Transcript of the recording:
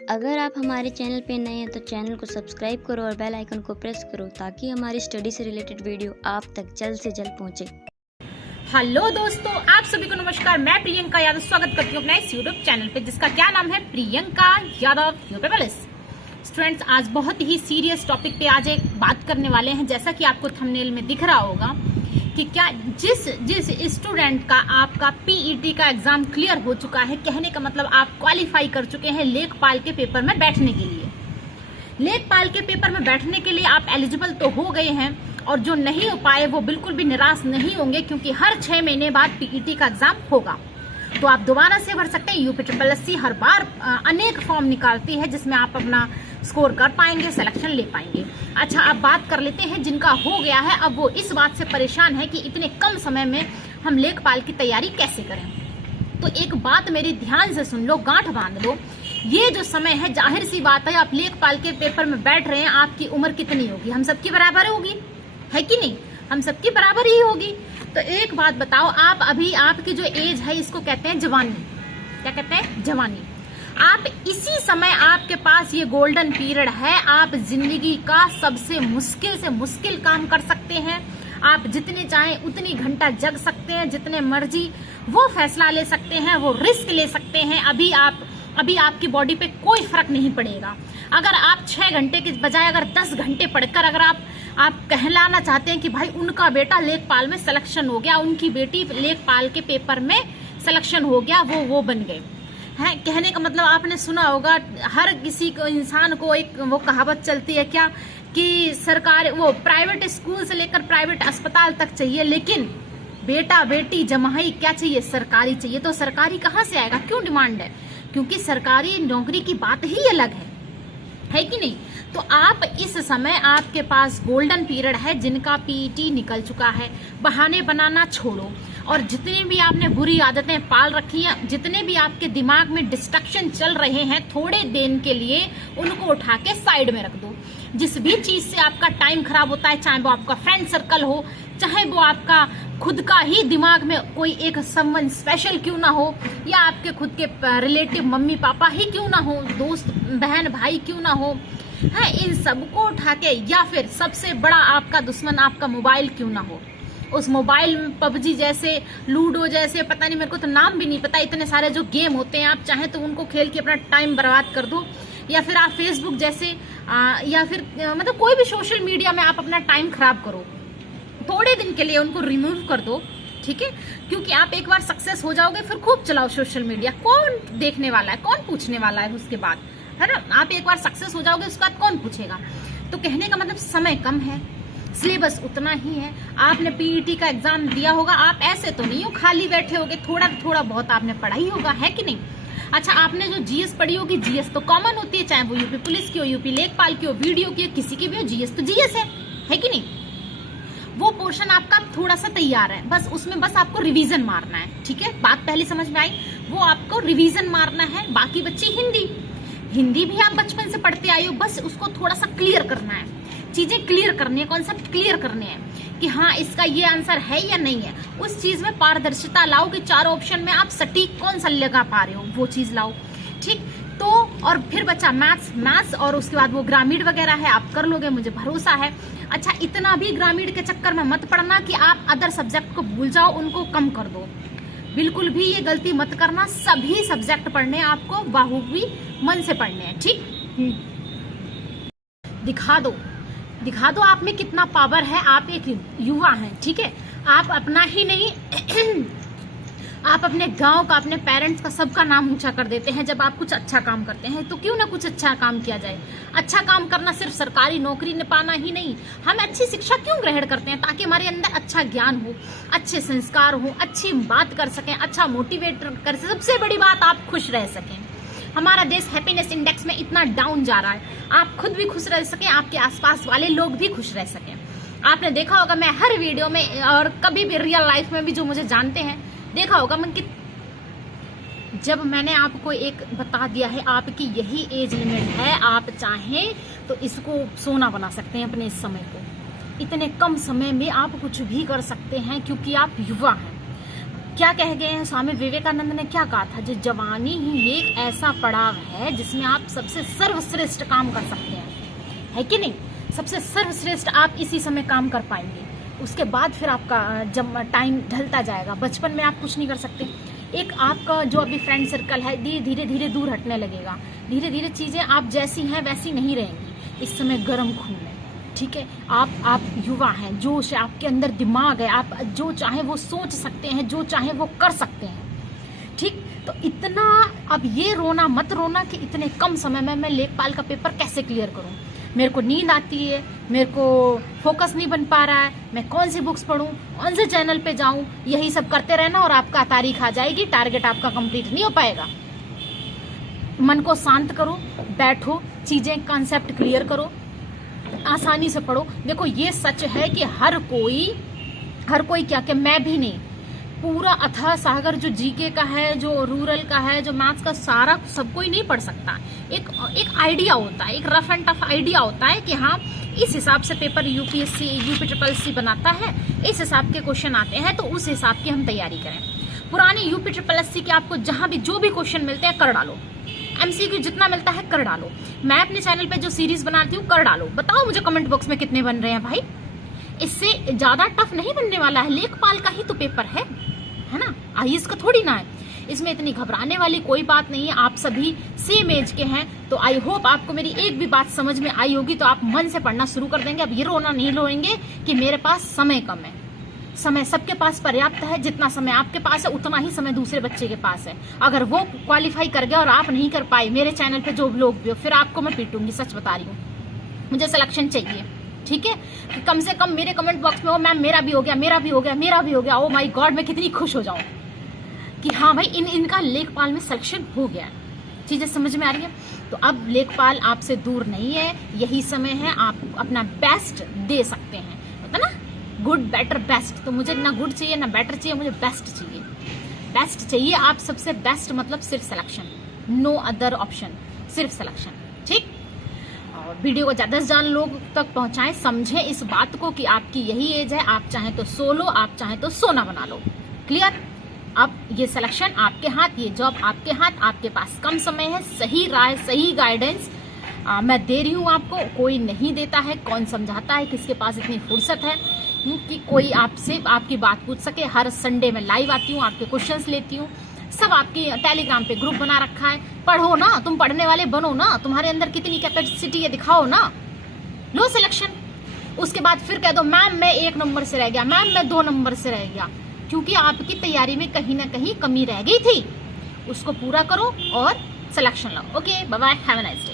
अगर आप हमारे चैनल पे नए हैं तो चैनल को सब्सक्राइब करो और बेल आइकन को प्रेस करो ताकि हमारी स्टडी से रिलेटेड वीडियो आप तक जल्द से जल्द पहुंचे। हेलो दोस्तों, आप सभी को नमस्कार। मैं प्रियंका यादव स्वागत करती हूँ अपने इस यूट्यूब चैनल पे जिसका क्या नाम है प्रियंका यादव यूट्यूब। स्टूडेंट्स, आज बहुत ही सीरियस टॉपिक पे आज एक बात करने वाले हैं। जैसा कि आपको थंबनेल में दिख रहा होगा कि क्या जिस स्टूडेंट का आपका पीईटी का एग्जाम क्लियर हो चुका है, कहने का मतलब आप क्वालिफाई कर चुके हैं लेखपाल के पेपर में बैठने के लिए। लेखपाल के पेपर में बैठने के लिए आप एलिजिबल तो हो गए हैं, और जो नहीं हो पाए वो बिल्कुल भी निराश नहीं होंगे क्योंकि हर 6 महीने बाद पीईटी का एग्जाम होगा। तो आप दोबारा से भर सकते हैं। यूपीएससी हर बार अनेक फॉर्म निकालती है जिसमें आप अपना स्कोर कर पाएंगे, सिलेक्शन ले पाएंगे। अच्छा, अब बात कर लेते हैं जिनका हो गया है। अब वो इस बात से परेशान है कि इतने कम समय में हम लेखपाल की तैयारी कैसे करें। तो एक बात मेरी ध्यान से सुन लो, गांठ बांध लो। ये जो समय है, जाहिर सी बात है, आप लेखपाल के पेपर में बैठ रहे हैं, आपकी उम्र कितनी होगी? हम सबकी बराबर होगी, है कि नहीं? हम सबकी बराबर ही होगी। तो एक बात बताओ, आप अभी आपकी जो एज है इसको कहते हैं जवानी। क्या कहते हैं? जवानी। आप इसी समय आपके पास ये गोल्डन पीरियड है, आप जिंदगी का सबसे मुश्किल से मुश्किल काम कर सकते हैं। आप जितने चाहें उतनी घंटा जग सकते हैं, जितने मर्जी वो फैसला ले सकते हैं, वो रिस्क ले सकते हैं। अभी आपकी बॉडी पे कोई फर्क नहीं पड़ेगा। अगर आप 6 घंटे के बजाय अगर 10 घंटे पढ़कर अगर आप कहलाना चाहते हैं कि भाई उनका बेटा लेखपाल में सिलेक्शन हो गया, उनकी बेटी लेखपाल के पेपर में सिलेक्शन हो गया, वो बन गए हैं, कहने का मतलब आपने सुना होगा हर किसी को, इंसान को एक वो कहावत चलती है क्या कि सरकार वो प्राइवेट स्कूल से लेकर प्राइवेट अस्पताल तक चाहिए, लेकिन बेटा बेटी जमाई क्या चाहिए? सरकारी चाहिए। तो सरकारी कहाँ से आएगा? क्यों डिमांड है? क्योंकि सरकारी नौकरी की बात ही अलग है कि नहीं? तो आप इस समय आपके पास गोल्डन पीरियड है, जिनका पीईटी निकल चुका है। बहाने बनाना छोड़ो, और जितनी भी आपने बुरी आदतें पाल रखी हैं, जितने भी आपके दिमाग में डिस्ट्रक्शन चल रहे हैं, थोड़े दिन के लिए उनको उठा के साइड में रख दो। जिस भी चीज से आपका टाइम खराब होता है, चाहे वो आपका फ्रेंड सर्कल हो, चाहे वो आपका खुद का ही दिमाग में कोई एक समवन स्पेशल क्यों ना हो, या आपके खुद के रिलेटिव मम्मी पापा ही क्यों ना हो, दोस्त बहन भाई क्यों ना हो, है, इन सबको उठा के, या फिर सबसे बड़ा आपका दुश्मन आपका मोबाइल क्यों ना हो, उस मोबाइल में पबजी जैसे, लूडो जैसे, पता नहीं, मेरे को तो नाम भी नहीं पता, इतने सारे जो गेम होते हैं, आप चाहे तो उनको खेल के अपना टाइम बर्बाद कर दो। या फिर आप फेसबुक जैसे या फिर मतलब कोई भी सोशल मीडिया में आप अपना टाइम खराब करो, थोड़े दिन के लिए उनको रिमूव कर दो, ठीक है? क्योंकि आप एक बार सक्सेस हो जाओगे फिर खूब चलाओ सोशल मीडिया, कौन देखने वाला है, कौन पूछने वाला है उसके बाद, है ना? आप एक बार सक्सेस हो जाओगे उसके बाद कौन पूछेगा? तो कहने का मतलब समय कम है, सिलेबस उतना ही है। आपने पीईटी का एग्जाम दिया होगा, आप ऐसे तो नहीं हो खाली बैठे होगे, थोड़ा बहुत आपने पढ़ा ही होगा, है कि नहीं? अच्छा, आपने जो जीएस पढ़ी होगी, जीएस तो कॉमन होती है, चाहे वो यूपी पुलिस की हो, यूपी लेखपाल की हो, वीडियो की हो, किसी की भी हो, जीएस तो जीएस है कि नहीं? वो पोर्शन आपका थोड़ा सा तैयार है, बस उसमें बस आपको रिवीजन मारना है, ठीक है? बात पहले समझ में आई? वो आपको रिवीजन मारना है। बाकी बच्ची हिंदी भी आप बचपन से पढ़ते आए हो, बस उसको थोड़ा सा क्लियर करना है, चीजें क्लियर करनी है, कॉन्सेप्ट क्लियर करने हैं कि हाँ इसका ये आंसर है या नहीं है। उस चीज में पारदर्शिता लाओ कि चारों ऑप्शन में आप सटीक कौन सा लगा पा रहे हो, वो चीज लाओ, ठीक? तो और फिर बच्चा मैथ्स और उसके बाद वो ग्रामीण वगैरह है, आप कर लोगे, मुझे भरोसा है। अच्छा, इतना भी ग्रामीण के चक्कर में मत पड़ना कि आप अदर सब्जेक्ट को भूल जाओ, उनको कम कर दो। बिल्कुल भी ये गलती मत करना, सभी सब्जेक्ट पढ़ने आपको बाहुबी मन से पढ़ने हैं, ठीक? दिखा दो आप में कितना पावर है। आप एक युवा हैं, ठीक है? आप अपना ही नहीं आप अपने गांव का, अपने पेरेंट्स का, सबका नाम ऊंचा कर देते हैं जब आप कुछ अच्छा काम करते हैं। तो क्यों ना कुछ अच्छा काम किया जाए। अच्छा काम करना सिर्फ सरकारी नौकरी न पाना ही नहीं, हम अच्छी शिक्षा क्यों ग्रहण करते हैं? ताकि हमारे अंदर अच्छा ज्ञान हो, अच्छे संस्कार हो, अच्छी बात कर सकें, अच्छा मोटिवेट कर सकें। सबसे बड़ी बात, आप खुश रह सकें। हमारा देश हैप्पीनेस इंडेक्स में इतना डाउन जा रहा है, आप खुद भी खुश रह सकें, आपके आसपास वाले लोग भी खुश रह सकें। आपने देखा होगा, मैं हर वीडियो में और कभी भी रियल लाइफ में भी जो मुझे जानते हैं, देखा होगा मैं कि जब मैंने आपको एक बता दिया है आपकी यही एज लिमिट है, आप चाहें तो इसको सोना बना सकते हैं अपने इस समय को। इतने कम समय में आप कुछ भी कर सकते हैं क्योंकि आप युवा हैं। क्या कह गए हैं स्वामी विवेकानंद ने, क्या कहा था, जो जवानी ही एक ऐसा पड़ाव है जिसमें आप सबसे सर्वश्रेष्ठ काम कर सकते हैं, है कि नहीं? सबसे सर्वश्रेष्ठ आप इसी समय काम कर पाएंगे। उसके बाद फिर आपका जब टाइम ढलता जाएगा, बचपन में आप कुछ नहीं कर सकते। एक आपका जो अभी फ्रेंड सर्कल है धीरे धीरे दूर हटने लगेगा, धीरे धीरे चीज़ें आप जैसी हैं वैसी नहीं रहेंगी। इस समय गर्म खून है, ठीक है, आप युवा हैं, जोश है आपके अंदर, दिमाग है, आप जो चाहे वो सोच सकते हैं, जो चाहे वो कर सकते हैं, ठीक। तो इतना अब ये रोना मत रोना कि इतने कम समय में मैं लेखपाल का पेपर कैसे क्लियर करूं, मेरे को नींद आती है, मेरे को फोकस नहीं बन पा रहा है, मैं कौन सी बुक्स पढूं, कौन से चैनल पे जाऊं, यही सब करते रहना और आपका तारीख आ जाएगी, टारगेट आपका कंप्लीट नहीं हो पाएगा। मन को शांत करो, बैठो, चीजें कॉन्सेप्ट क्लियर करो, आसानी से पढ़ो। देखो ये सच है कि हर कोई क्या मैं भी नहीं, पूरा अथाह सागर जो जीके का है, जो रूरल का है, जो मैथ्स का, सारा सब कोई नहीं पढ़ सकता। एक आइडिया होता है, एक रफ एंड टफ आइडिया होता है कि हाँ इस हिसाब से पेपर यूपीएससी यूपी बनता है, इस हिसाब के क्वेश्चन आते हैं, तो उस हिसाब की हम तैयारी करें। पुराने यूपी के आपको जहां भी जो भी क्वेश्चन मिलते हैं कर डालो, एमसीक्यू जितना मिलता है कर डालो। मैं अपने चैनल पे जो सीरीज बनाती हूँ कर डालो। बताओ मुझे कमेंट बॉक्स में कितने बन रहे हैं भाई। इससे ज्यादा टफ नहीं बनने वाला है, लेखपाल का ही तो पेपर है ना, आईएएस का थोड़ी ना है। इसमें इतनी घबराने वाली कोई बात नहीं है। आप सभी सेम एज के हैं, तो आई होप आपको मेरी एक भी बात समझ में आई होगी, तो आप मन से पढ़ना शुरू कर देंगे। अब ये रोना नहीं रोएंगे कि मेरे पास समय कम है। समय सबके पास पर्याप्त है, जितना समय आपके पास है उतना ही समय दूसरे बच्चे के पास है। अगर वो क्वालिफाई कर गया और आप नहीं कर पाए, मेरे चैनल पे जो लोग भी हो, फिर आपको मैं पीटूंगी, सच बता रही हूँ। मुझे सिलेक्शन चाहिए, ठीक है, कि कम से कम मेरे कमेंट बॉक्स में हो मैम मेरा भी हो गया, मेरा भी हो गया, मेरा भी हो गया। ओ माय गॉड, मैं कितनी खुश हो जाऊं कि हाँ भाई इनका लेखपाल में सिलेक्शन हो गया। चीजें समझ में आ रही है? तो अब लेखपाल आपसे दूर नहीं है, यही समय है, आप अपना बेस्ट दे सकते हैं, होता ना, गुड बेटर बेस्ट। तो मुझे ना गुड चाहिए ना बेटर चाहिए, मुझे बेस्ट चाहिए। बेस्ट चाहिए आप सबसे बेस्ट, मतलब सिर्फ सिलेक्शन, नो अदर ऑप्शन, सिर्फ सिलेक्शन, ठीक। और वीडियो को ज्यादा से ज्यादा लोग तक पहुंचाएं, समझें इस बात को कि आपकी यही एज है, आप चाहें तो सो लो, आप चाहें तो सोना बना लो। क्लियर? अब ये सिलेक्शन आपके हाथ, ये जॉब आपके हाथ, आपके पास कम समय है, सही राय सही गाइडेंस मैं दे रही हूँ आपको, कोई नहीं देता है। कौन समझाता है, किसके पास इतनी फुर्सत है कि कोई आपसे आपकी बात पूछ सके। हर संडे में लाइव आती हूँ, आपके क्वेश्चंस लेती हूँ, सब आपकी टेलीग्राम पे ग्रुप बना रखा है। पढ़ो ना, तुम पढ़ने वाले बनो ना, तुम्हारे अंदर कितनी कैपेसिटी है दिखाओ ना, लो सिलेक्शन। उसके बाद फिर कह दो मैम मैं 1 नंबर से रह गया, मैम मैं 2 नंबर से रह गया, क्योंकि आपकी तैयारी में कहीं ना कहीं कमी रह गई थी। उसको पूरा करो और सिलेक्शन लो। Okay, bye bye, have a nice day.